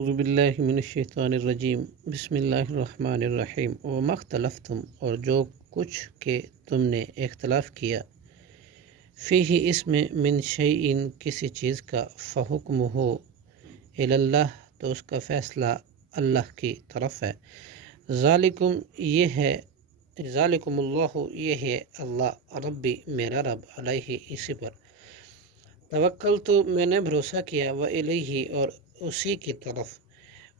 اعوذ باللہ من الشیطان الرجیم بسم اللہ الرحمن الرحیم وما اختلفتم اور جو کچھ کہ تم نے اختلاف کیا فیہ اس میں من شیئن کسی چیز کا فحکمہ اللہ تو اس کا فیصلہ اللہ کی طرف ہے ذالکم اللہ یہ ہے اللہ ربی میرا رب علیہ اسی پر توکل تو میں نے بھروسہ کیا و الیہ اور اسی کی طرف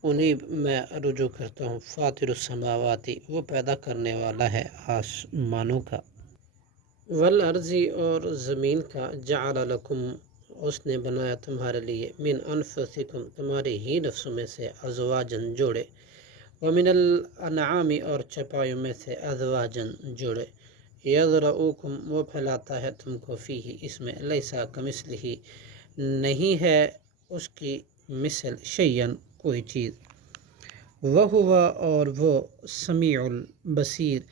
انیب میں رجوع کرتا ہوں فاطر السماواتی وہ پیدا کرنے والا ہے آسمانوں کا والارضی اور زمین کا جعل لکم اس نے بنایا تمہارے لیے من انفسکم تمہارے ہی نفسوں میں سے ازواجن جوڑے ومن الانعام اور چپایوں میں سے ازواجن جوڑے یذرؤکم وہ پھیلاتا ہے تم کو فیہ اس میں لیسا کمثلہ نہیں ہے اس کی مثل شیئن کوئی چیز وہو اور وہ سمیع البصیر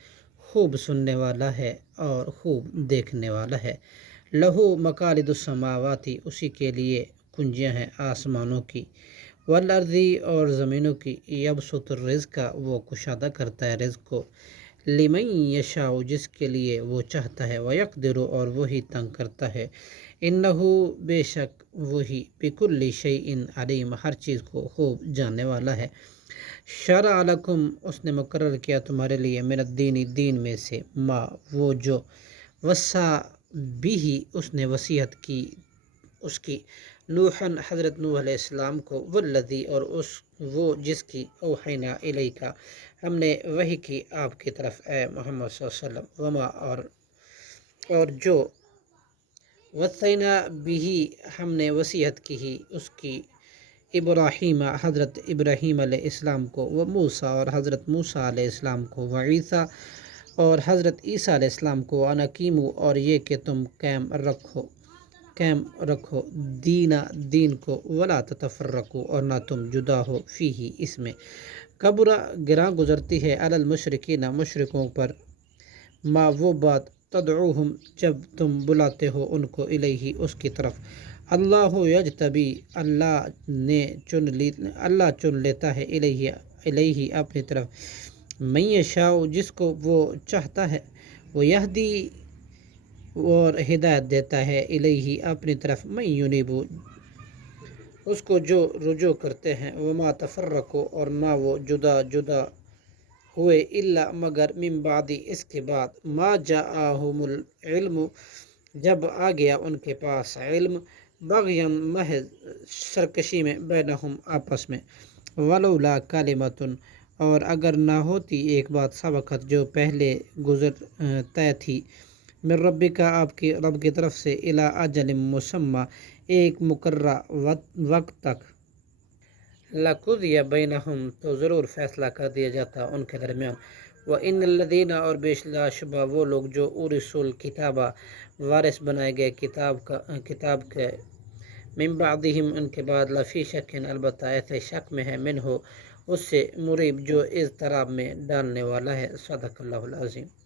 خوب سننے والا ہے اور خوب دیکھنے والا ہے لہو مقالد السماواتی اسی کے لیے کنجیاں ہیں آسمانوں کی والارضی اور زمینوں کی یبسط الرزق وہ کشادہ کرتا ہے رزق کو لمن یشاء جس کے لیے وہ چاہتا ہے ویقدر اور وہی تنگ کرتا ہے انہو بے شک وہی بکل شیء علیم ہر چیز کو خوب جاننے والا ہے شرع لکم اس نے مقرر کیا تمہارے لیے من الدین دین میں سے ما وہ جو وصا بھی اس نے وصیت کی اس کی نوحن حضرت نوح علیہ السلام کو والذی اور وہ جس کی اوحینا الیکا ہم نے وحی کی آپ کی طرف اے محمد صلی اللہ علیہ وسلم وما اور جو وصینا بھی ہم نے وصیت کی ہی اس کی ابراہیم حضرت ابراہیم علیہ السلام کو و موسیٰ اور حضرت موسیٰ علیہ السلام کو و عیسیٰ اور حضرت عیسیٰ علیہ السلام کو انقیمو اور یہ کہ تم قائم رکھو دین کو ولا تتفرقو اور نہ تم جدا ہو فیہ اس میں کبرا گراں گزرتی ہے علی المشرکین مشرکوں پر ما وہ بات تدعوہم جب تم بلاتے ہو ان کو الیہ اس کی طرف اللہ یجتبی اللہ چن لیتا ہے الیہ اپنی طرف من یشاء جس کو وہ چاہتا ہے وہ یہدی اور ہدایت دیتا ہے الیہ اپنی طرف من ینیب اس کو جو رجوع کرتے ہیں وما تفرقوا اور نہ وہ جدا ہوئے الا مگر من بعد اس کے بعد ما جاءہم العلم جب آ گیا ان کے پاس علم بغیم محض سرکشی میں بینہم آپس میں ولولا کلمۃ اور اگر نہ ہوتی ایک بات سبقت جو پہلے طے تھی من ربک آپ کی رب کی طرف سے الی اجل مسمى ایک مقررہ وقت تک لقضی بینہم تو ضرور فیصلہ کر دیا جاتا ان کے درمیان وَإِنَّ الَّذِينَ اور بے شبہ وہ لوگ جو اورثوا الکتاب وارث بنائے گئے کتاب کے من بعدہم ان کے بعد لفی شک البتہ ایسے شک میں ہے منہ اس سے مریب جو اضطراب میں ڈالنے والا ہے صدق اللہ العظیم